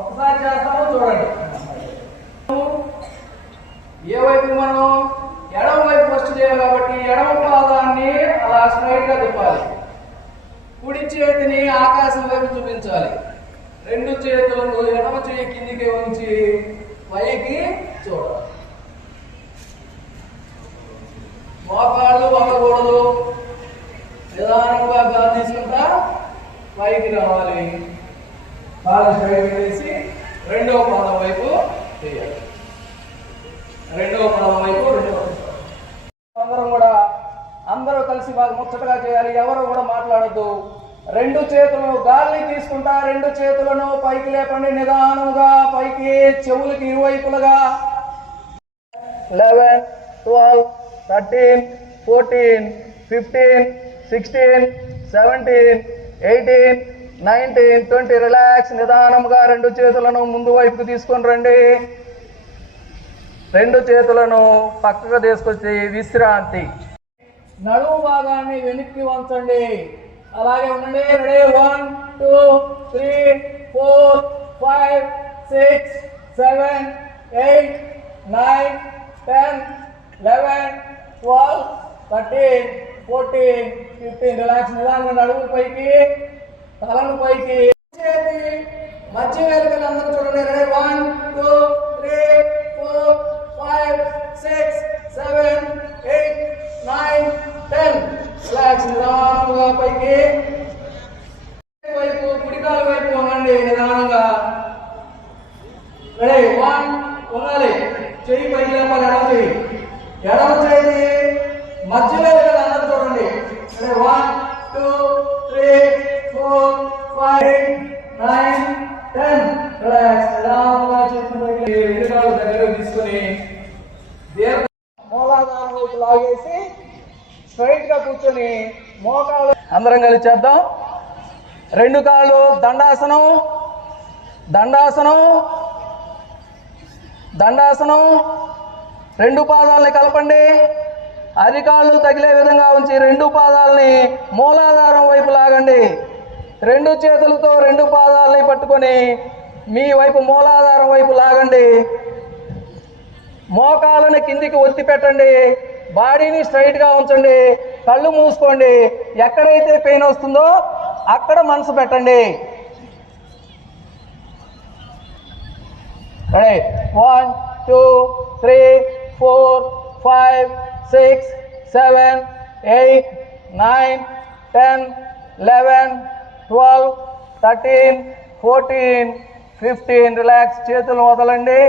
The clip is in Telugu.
ఒకసారి చేస్తామో చూడండి. ఏ వైపు మనం ఎడమ వైపు ఫస్ట్ చేయాలి కాబట్టి ఎడమ పాదాన్ని అలా స్ట్రైట్గా తిప్పాలి. కుడి చేతిని ఆకాశం వైపు చూపించాలి. రెండు చేతులను ఎడమ చేయి కిందికి ఉంచి పైకి చూడాలి. మోకాళ్ళు వంగకూడదు. నిదానంగా గాలి తీసుకుంటా పైకి రావాలి. వేసి రెండవ పాదం వైపు చేయాలి. రెండవ పాదం వైపు రెండవ అందరం కూడా అందరూ కలిసి బాగా ముచ్చటగా చేయాలి. ఎవరు కూడా మాట్లాడద్దు. రెండు చేతులను గాలిని తీసుకుంటా రెండు చేతులను పైకి లేపండి నిదానంగా. పైకి చెవులకి ఇరువైపులుగా. Eleven twelve thirteen fourteen fifteen sixteen seventeen eighteen nineteen twenty relax నిదానంగా రెండు చేతులను ముందు వైపుకు తీసుకొని రండి. రెండు చేతులను పక్కకు తీసుకొచ్చి విశ్రాంతి. నడుము భాగాన్ని వెనక్కి వంచండి. అలాగే ఉండండి. Ready? One two three four five six seven eight nine ten eleven twelve thirteen fourteen fifteen. Relax నిదానంగా నడుము పైకి తలను పైకి చేతి మధ్య వేలుకలు అందరూ చూడండి. Ready? One two three four five six seven eight nine ten relax నిదానంగా పైకి. వైపు కుడికాల వైపు వంగండి నిదానంగా. రెడీ? వన్ వంగాలి. చెయ్యి పైకి లేపాలి ఎడమ చెయ్యి. ఎడమ చేయి మధ్యలో వైపు లాగేసి స్ట్రైట్గా కూర్చొని మోకాలు అందరం కలిసి చేద్దాం. రెండు కాళ్ళు దండాసనం దండాసనం దండాసనం. రెండు పాదాలని కలపండి. అరికాళ్ళు తగిలే విధంగా ఉంచి రెండు పాదాలని మూలాధారం వైపు లాగండి. రెండు చేతులతో రెండు పాదాలని పట్టుకొని మీ వైపు మూలాధారం వైపు లాగండి. మోకాలను కిందికి ఒత్తి పెట్టండి. బాడీని స్ట్రైట్గా ఉంచండి. కళ్ళు మూసుకోండి. ఎక్కడైతే పెయిన్ వస్తుందో అక్కడ మనసు పెట్టండి. Ready one two three four five six seven eight nine ten eleven twelve thirteen fourteen fifteen relax చేతులు వదలండి.